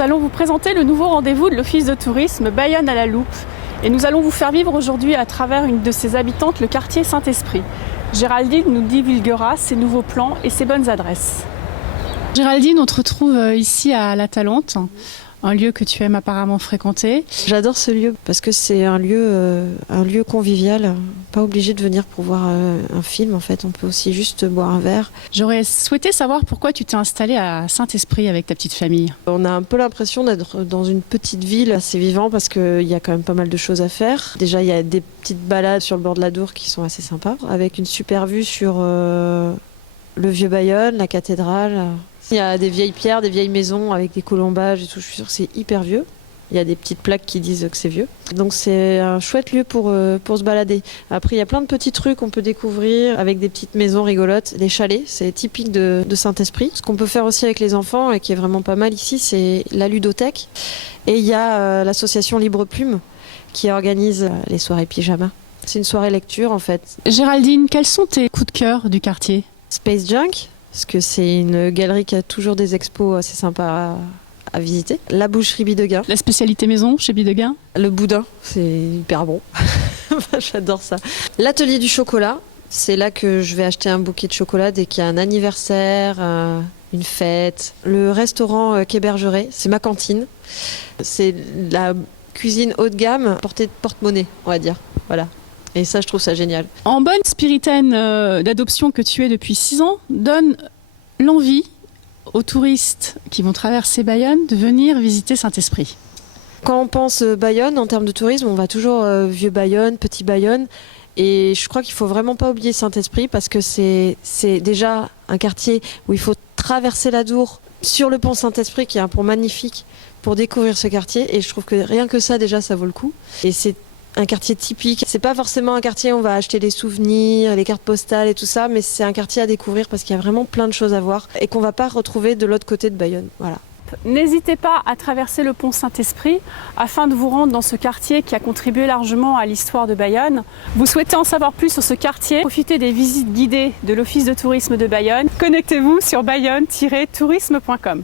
nous allons vous présenter le nouveau rendez-vous de l'Office de tourisme Bayonne à la loupe. Et nous allons vous faire vivre aujourd'hui à travers une de ses habitantes, le quartier Saint-Esprit. Géraldine nous divulguera ses nouveaux plans et ses bonnes adresses. Géraldine, on te retrouve ici à La Talente, un lieu que tu aimes apparemment fréquenter. J'adore ce lieu parce que c'est un lieu convivial. Pas obligé de venir pour voir un film, en fait. On peut aussi juste boire un verre. J'aurais souhaité savoir pourquoi tu t'es installée à Saint-Esprit avec ta petite famille. On a un peu l'impression d'être dans une petite ville assez vivant parce qu'il y a quand même pas mal de choses à faire. Déjà, il y a des petites balades sur le bord de la Dour qui sont assez sympas, avec une super vue sur le vieux Bayonne, la cathédrale. Il y a des vieilles pierres, des vieilles maisons avec des colombages et tout. Je suis sûre que c'est hyper vieux. Il y a des petites plaques qui disent que c'est vieux. Donc c'est un chouette lieu pour se balader. Après, il y a plein de petits trucs qu'on peut découvrir avec des petites maisons rigolotes. Les chalets, c'est typique de Saint-Esprit. Ce qu'on peut faire aussi avec les enfants et qui est vraiment pas mal ici, c'est la ludothèque. Et il y a l'association Libre Plume qui organise les soirées pyjama. C'est une soirée lecture en fait. Géraldine, quels sont tes coups de cœur du quartier ? Space Junk, parce que c'est une galerie qui a toujours des expos assez sympas à visiter. La boucherie Bidegain. La spécialité maison chez Bidegain ? Le boudin, c'est hyper bon. J'adore ça. L'atelier du chocolat, c'est là que je vais acheter un bouquet de chocolat dès qu'il y a un anniversaire, une fête. Le restaurant Quai Bergeret, c'est ma cantine. C'est la cuisine haut de gamme, portée de porte-monnaie, on va dire. Voilà. Et ça, je trouve ça génial. En bonne spiritaine d'adoption que tu es depuis 6 ans, donne l'envie aux touristes qui vont traverser Bayonne de venir visiter Saint-Esprit. Quand on pense Bayonne, en termes de tourisme, on va toujours vieux Bayonne, petit Bayonne. Et je crois qu'il ne faut vraiment pas oublier Saint-Esprit parce que c'est déjà un quartier où il faut traverser la Dour sur le pont Saint-Esprit, qui est un pont magnifique, pour découvrir ce quartier. Et je trouve que rien que ça, déjà, ça vaut le coup. Et c'est un quartier typique. C'est pas forcément un quartier où on va acheter des souvenirs, les cartes postales et tout ça, mais c'est un quartier à découvrir parce qu'il y a vraiment plein de choses à voir et qu'on va pas retrouver de l'autre côté de Bayonne. Voilà. N'hésitez pas à traverser le pont Saint-Esprit afin de vous rendre dans ce quartier qui a contribué largement à l'histoire de Bayonne. Vous souhaitez en savoir plus sur ce quartier? Profitez des visites guidées de l'Office de tourisme de Bayonne. Connectez-vous sur bayonne-tourisme.com.